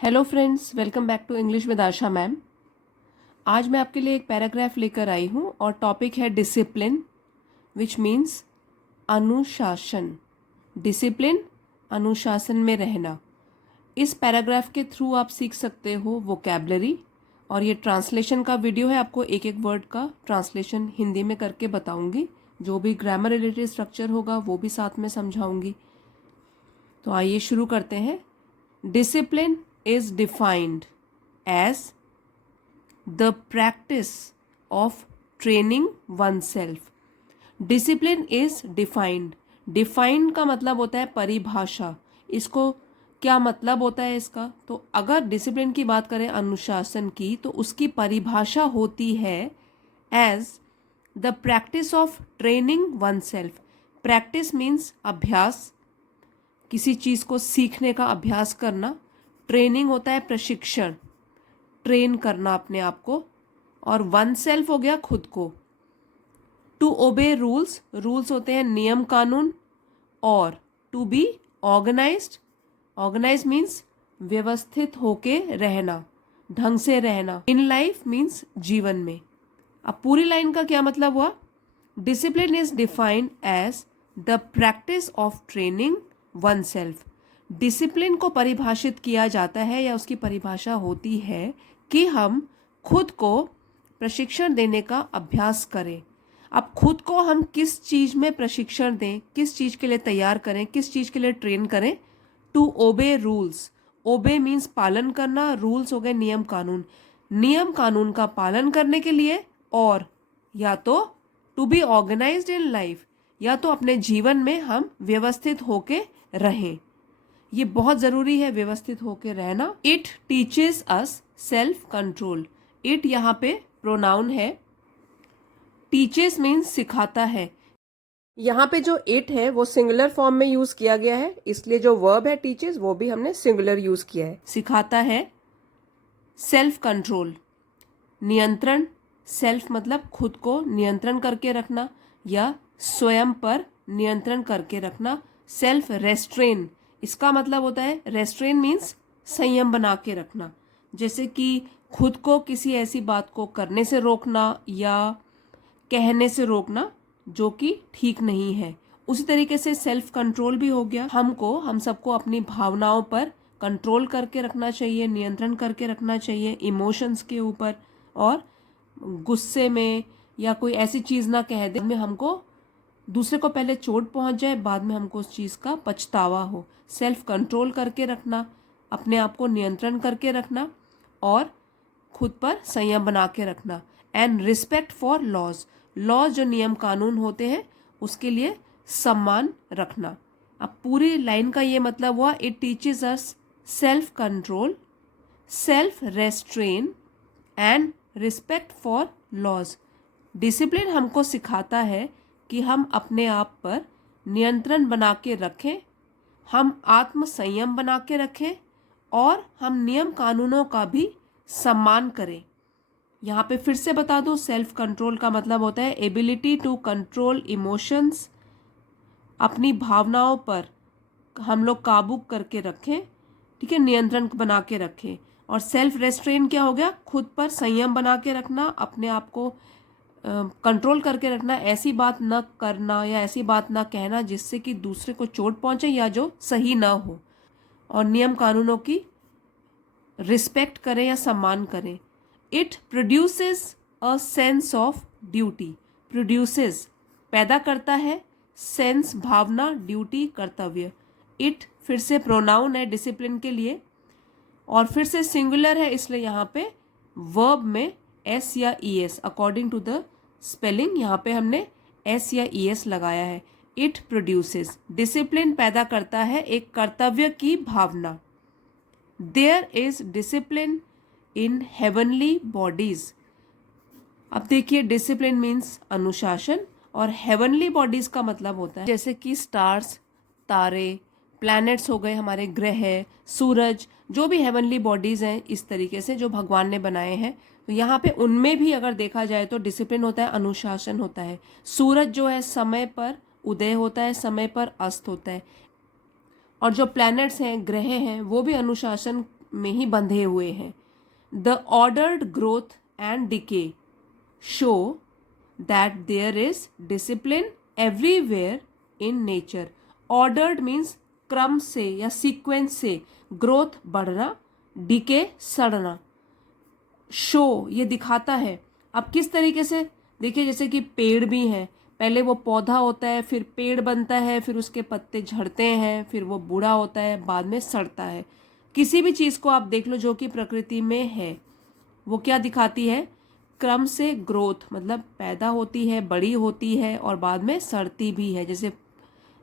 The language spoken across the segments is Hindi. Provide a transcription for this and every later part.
Hello friends, welcome back to English with Asha ma'am. आज मैं आपके लिए एक पैराग्राफ लेकर आई हूँ और टॉपिक है डिसिप्लिन, विच मीन्स अनुशासन। डिसिप्लिन, अनुशासन में रहना। इस पैराग्राफ के थ्रू आप सीख सकते हो वोकैबलरी, और ये ट्रांसलेशन का वीडियो है। आपको एक एक वर्ड का ट्रांसलेशन हिंदी में करके बताऊंगी। जो भी ग्रामर रिलेटेड स्ट्रक्चर होगा वो भी साथ में समझाऊंगी। तो आइए शुरू करते हैं। Discipline is defined as the practice of training oneself. Discipline is defined. Define का मतलब होता है परिभाषा। इसको क्या मतलब होता है इसका? तो अगर डिसिप्लिन की बात करें, अनुशासन की, तो उसकी परिभाषा होती है as the practice of training oneself. Practice means अभ्यास, किसी चीज़ को सीखने का अभ्यास करना। ट्रेनिंग होता है प्रशिक्षण, ट्रेन करना अपने आप को। और वन सेल्फ हो गया खुद को। टू ओबे रूल्स, रूल्स होते हैं नियम कानून। और to be organised, organise means व्यवस्थित होके रहना, ढंग से रहना। इन लाइफ मीन्स जीवन में। अब पूरी लाइन का क्या मतलब हुआ? Discipline is defined as the practice of training oneself. Discipline को परिभाषित किया जाता है या उसकी परिभाषा होती है कि हम खुद को प्रशिक्षण देने का अभ्यास करें। अब खुद को हम किस चीज़ में प्रशिक्षण दें, किस चीज़ के लिए तैयार करें, किस चीज़ के लिए ट्रेन करें? To obey rules. ओबे मीन्स पालन करना, रूल्स हो गए नियम कानून। नियम कानून का पालन करने के लिए, और या तो to be organised in life, या तो अपने जीवन में हम व्यवस्थित होके रहें। ये बहुत ज़रूरी है व्यवस्थित होकर रहना। It teaches us self control. It यहाँ पे प्रोनाउन है। टीचेस मीन्स सिखाता है। यहाँ पे जो इट है वो सिंगुलर फॉर्म में यूज किया गया है, इसलिए जो वर्ब है टीचेस वो भी हमने सिंगुलर यूज किया है। सिखाता है। सेल्फ कंट्रोल, नियंत्रण। सेल्फ मतलब खुद को नियंत्रण करके रखना या स्वयं पर नियंत्रण करके रखना। सेल्फ रेस्ट्रेन, इसका मतलब होता है रेस्ट्रेन मीन्स संयम बना के रखना। जैसे कि खुद को किसी ऐसी बात को करने से रोकना या कहने से रोकना जो कि ठीक नहीं है। उसी तरीके से सेल्फ कंट्रोल भी हो गया। हम सबको अपनी भावनाओं पर कंट्रोल करके रखना चाहिए, नियंत्रण करके रखना चाहिए इमोशंस के ऊपर। और गुस्से में या कोई ऐसी चीज़ ना कह दे में हमको दूसरे को पहले चोट पहुंच जाए, बाद में हमको उस चीज़ का पछतावा हो। सेल्फ कंट्रोल करके रखना, अपने आप को नियंत्रण करके रखना और खुद पर संयम बना के रखना। And respect for laws, laws जो नियम कानून होते हैं उसके लिए सम्मान रखना। अब पूरी लाइन का ये मतलब हुआ, it teaches us self control, self restrain and respect for laws. Discipline हमको सिखाता है कि हम अपने आप पर नियंत्रण बना के रखें, हम आत्म संयम बना के रखें और हम नियम कानूनों का भी सम्मान करें। यहाँ पे फिर से बता दूँ, सेल्फ कंट्रोल का मतलब होता है एबिलिटी टू कंट्रोल इमोशंस। अपनी भावनाओं पर हम लोग काबू करके रखें, ठीक है, नियंत्रण बना के रखें। और सेल्फ रेस्ट्रेन क्या हो गया? खुद पर संयम बना के रखना, अपने आप को कंट्रोल करके रखना, ऐसी बात न करना या ऐसी बात न कहना जिससे कि दूसरे को चोट पहुंचे या जो सही ना हो। और नियम कानूनों की रिस्पेक्ट करें या सम्मान करें। It produces a sense of duty. Produces पैदा करता है, सेंस भावना, ड्यूटी कर्तव्य। इट फिर से प्रोनाउन है डिसिप्लिन के लिए और फिर से सिंगुलर है, इसलिए यहाँ पे वर्ब में एस या E S according to the spelling यहाँ पे हमने एस या ई एस लगाया है। इट प्रोड्यूसेस, डिसिप्लिन पैदा करता है एक कर्तव्य की भावना। There is discipline in heavenly bodies. अब देखिए, डिसिप्लिन मीन्स अनुशासन और हेवनली बॉडीज का मतलब होता है जैसे कि स्टार्स, तारे, प्लैनेट्स हो गए, हमारे ग्रह, सूरज, जो भी हेवनली बॉडीज हैं इस तरीके से जो भगवान ने बनाए हैं। तो यहाँ पे उनमें भी अगर देखा जाए तो डिसिप्लिन होता है, अनुशासन होता है। सूरज जो है समय पर उदय होता है, समय पर अस्त होता है। और जो प्लैनेट्स हैं, ग्रह हैं, वो भी अनुशासन में ही बंधे हुए हैं। The ordered growth and decay show that there is discipline everywhere in nature. Ordered means क्रम से या सीक्वेंस से, ग्रोथ बढ़ना, डिके सड़ना। शो ये दिखाता है। अब किस तरीके से, देखिए जैसे कि पेड़ भी हैं, पहले वो पौधा होता है, फिर पेड़ बनता है, फिर उसके पत्ते झड़ते हैं, फिर वो बूढ़ा होता है, बाद में सड़ता है। किसी भी चीज़ को आप देख लो जो कि प्रकृति में है, वो क्या दिखाती है, क्रम से ग्रोथ, मतलब पैदा होती है, बड़ी होती है और बाद में सड़ती भी है। जैसे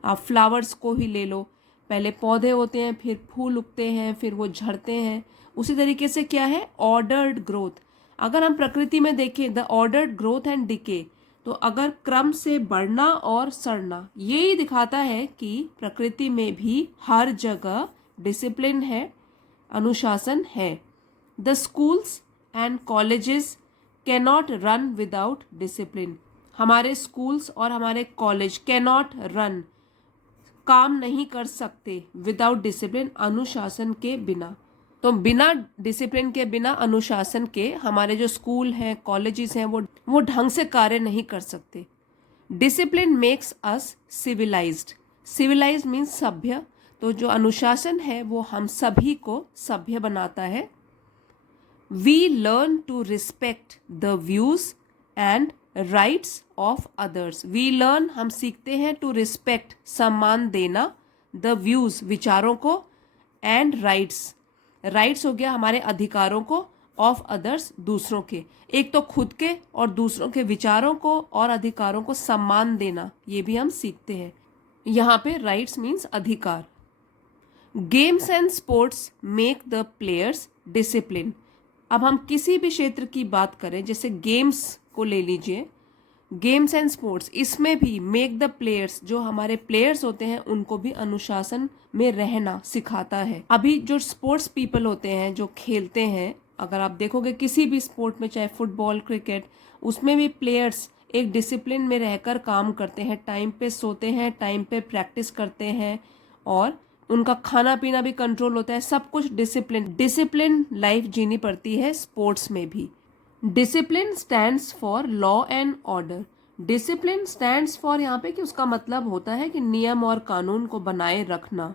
आप फ्लावर्स को ही ले लो, पहले पौधे होते हैं, फिर फूल उगते हैं, फिर वो झड़ते हैं। उसी तरीके से क्या है, ऑर्डर्ड ग्रोथ। अगर हम प्रकृति में देखें the ordered growth and decay, तो अगर क्रम से बढ़ना और सड़ना, यही दिखाता है कि प्रकृति में भी हर जगह डिसिप्लिन है, अनुशासन है। The schools and colleges cannot run without discipline. हमारे स्कूल्स और हमारे कॉलेज कैनॉट रन, काम नहीं कर सकते, विदाउट डिसिप्लिन, अनुशासन के बिना। तो बिना डिसिप्लिन के, बिना अनुशासन के हमारे जो स्कूल हैं, कॉलेजेस हैं, वो ढंग से कार्य नहीं कर सकते। Discipline makes us civilised. Civilised means सभ्य। तो जो अनुशासन है वो हम सभी को सभ्य बनाता है। We learn to respect the views and rights of others. We learn, हम सीखते हैं, टू रिस्पेक्ट, सम्मान देना, द व्यूज, विचारों को, एंड राइट्स, राइट्स हो गया हमारे अधिकारों को, ऑफ अदर्स, दूसरों के। एक तो खुद के और दूसरों के विचारों को और अधिकारों को सम्मान देना, ये भी हम सीखते हैं। यहाँ पे राइट्स मीन्स अधिकार। Games and sports make the players discipline. अब हम किसी भी क्षेत्र की बात करें, जैसे गेम्स को ले लीजिए, गेम्स एंड स्पोर्ट्स, इसमें भी मेक द प्लेयर्स, जो हमारे प्लेयर्स होते हैं उनको भी अनुशासन में रहना सिखाता है। अभी जो स्पोर्ट्स पीपल होते हैं जो खेलते हैं, अगर आप देखोगे किसी भी स्पोर्ट में, चाहे फुटबॉल, क्रिकेट, उसमें भी प्लेयर्स एक डिसिप्लिन में रहकर काम करते हैं, टाइम पे सोते हैं, टाइम पे प्रैक्टिस करते हैं और उनका खाना पीना भी कंट्रोल होता है, सब कुछ डिसिप्लिन लाइफ जीनी पड़ती है स्पोर्ट्स में भी। Discipline stands for law and order. Discipline stands for यहाँ पे कि उसका मतलब होता है कि नियम और कानून को बनाए रखना।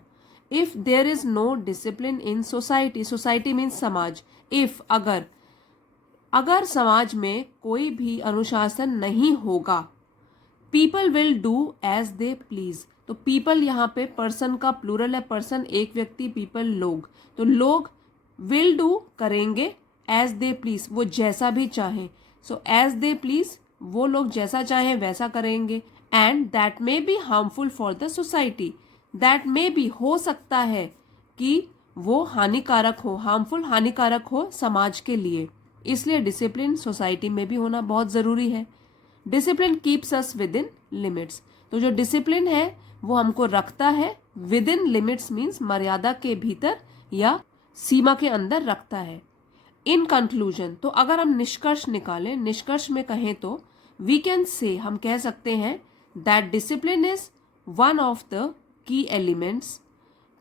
If there is no discipline in society, society means समाज, इफ अगर समाज में कोई भी अनुशासन नहीं होगा, people will do as they please. तो पीपल यहाँ पे पर्सन का प्लूरल है, पर्सन एक व्यक्ति, पीपल लोग, तो लोग विल डू करेंगे, एज दे प्लीज वो जैसा भी चाहें, सो एज दे प्लीज वो लोग जैसा चाहें वैसा करेंगे। And that may be harmful for the society, that may be हो सकता है कि वो हानिकारक हो, हार्मफुल हानिकारक हो समाज के लिए, इसलिए डिसिप्लिन सोसाइटी में भी होना बहुत ज़रूरी है। Discipline keeps us with in limits, तो जो डिसिप्लिन है वो हमको रखता है विद इन लिमिट्स मीन्स मर्यादा के भीतर या सीमा के अंदर रखता है। इन कंक्लूजन, तो अगर हम निष्कर्ष निकालें, निष्कर्ष में कहें तो वी कैन से, हम कह सकते हैं that discipline is one of the key elements,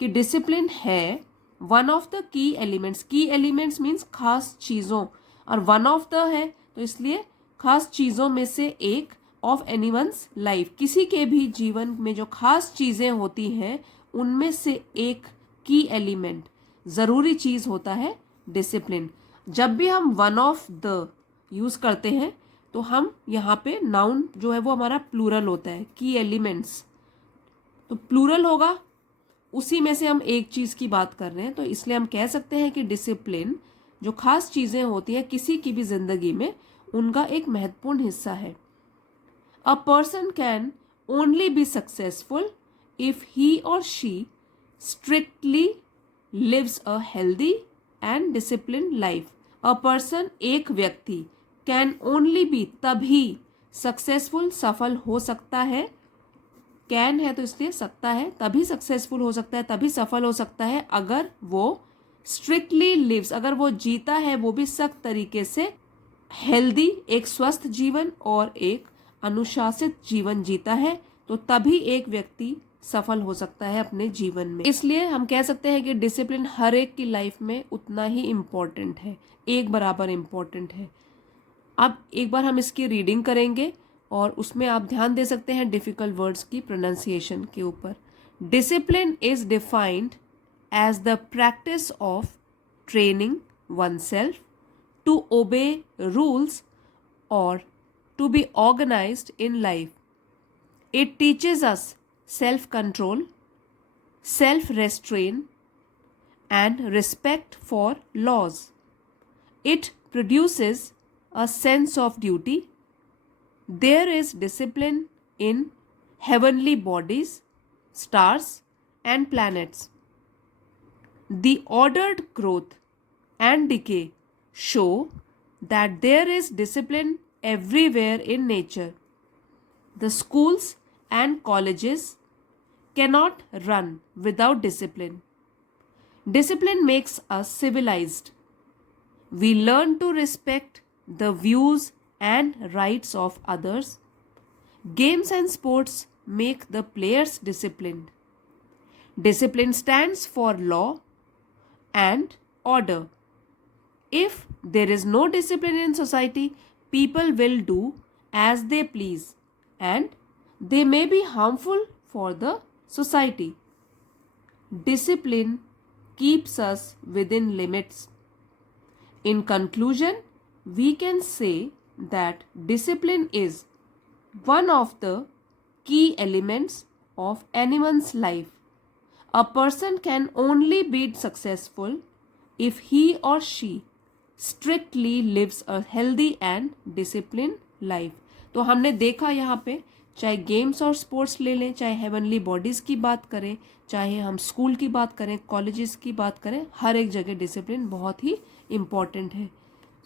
कि डिसिप्लिन है one of the key elements. की एलिमेंट्स मीन्स खास चीज़ों, और वन ऑफ द है तो इसलिए खास चीज़ों में से एक, ऑफ एनीवंस लाइफ, किसी के भी जीवन में जो खास चीज़ें होती हैं उनमें से एक की एलिमेंट, ज़रूरी चीज़ होता है डिसिप्लिन। जब भी हम वन ऑफ द यूज़ करते हैं तो हम यहाँ पे नाउन जो है वो हमारा प्लूरल होता है, की एलिमेंट्स तो प्लूरल होगा, उसी में से हम एक चीज़ की बात कर रहे हैं, तो इसलिए हम कह सकते हैं कि डिसिप्लिन जो खास चीज़ें होती हैं किसी की भी ज़िंदगी में, उनका एक महत्वपूर्ण हिस्सा है। A person can only be successful if he और she strictly lives a healthy and discipline life. A person, एक व्यक्ति, कैन ओनली बी, तभी सक्सेसफुल, सफल हो सकता है, कैन है तो इसलिए सकता है, तभी सक्सेसफुल हो सकता है, तभी सफल हो सकता है अगर वो स्ट्रिक्टली लिव्स, अगर वो जीता है वो भी सख्त तरीके से, हेल्दी, एक स्वस्थ जीवन और एक अनुशासित जीवन जीता है, तो तभी एक व्यक्ति सफल हो सकता है अपने जीवन में। इसलिए हम कह सकते हैं कि डिसिप्लिन हर एक की लाइफ में उतना ही इम्पोर्टेंट है, एक बराबर इम्पोर्टेंट है। अब एक बार हम इसकी रीडिंग करेंगे और उसमें आप ध्यान दे सकते हैं डिफिकल्ट वर्ड्स की प्रोनाउंसिएशन के ऊपर। Discipline is defined as the practice of training oneself to obey rules or to be organized in life. It teaches us self-control, self-restraint, and respect for laws. It produces a sense of duty. There is discipline in heavenly bodies, stars, and planets. The ordered growth and decay show that there is discipline everywhere in nature. The schools and colleges cannot run without discipline. Discipline makes us civilized. We learn to respect the views and rights of others. Games and sports make the players disciplined. Discipline stands for law and order. If there is no discipline in society, people will do as they please and they may be harmful for the society. Discipline keeps us within limits. In conclusion, we can say that discipline is one of the key elements of anyone's life. A person can only be successful if he or she strictly lives a healthy and disciplined life. तो हमने देखा यहाँ पे, चाहे गेम्स और स्पोर्ट्स ले लें, चाहे हेवनली बॉडीज़ की बात करें, चाहे हम स्कूल की बात करें, कॉलेजेस की बात करें, हर एक जगह डिसिप्लिन बहुत ही इम्पॉर्टेंट है।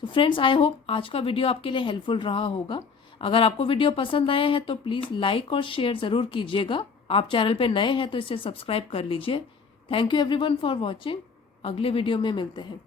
तो फ्रेंड्स, आई होप आज का वीडियो आपके लिए हेल्पफुल रहा होगा। अगर आपको वीडियो पसंद आया है तो प्लीज़ लाइक और शेयर ज़रूर कीजिएगा। आप चैनल पे नए हैं तो इसे सब्सक्राइब कर लीजिए। Thank you everyone for watching. अगले वीडियो में मिलते हैं।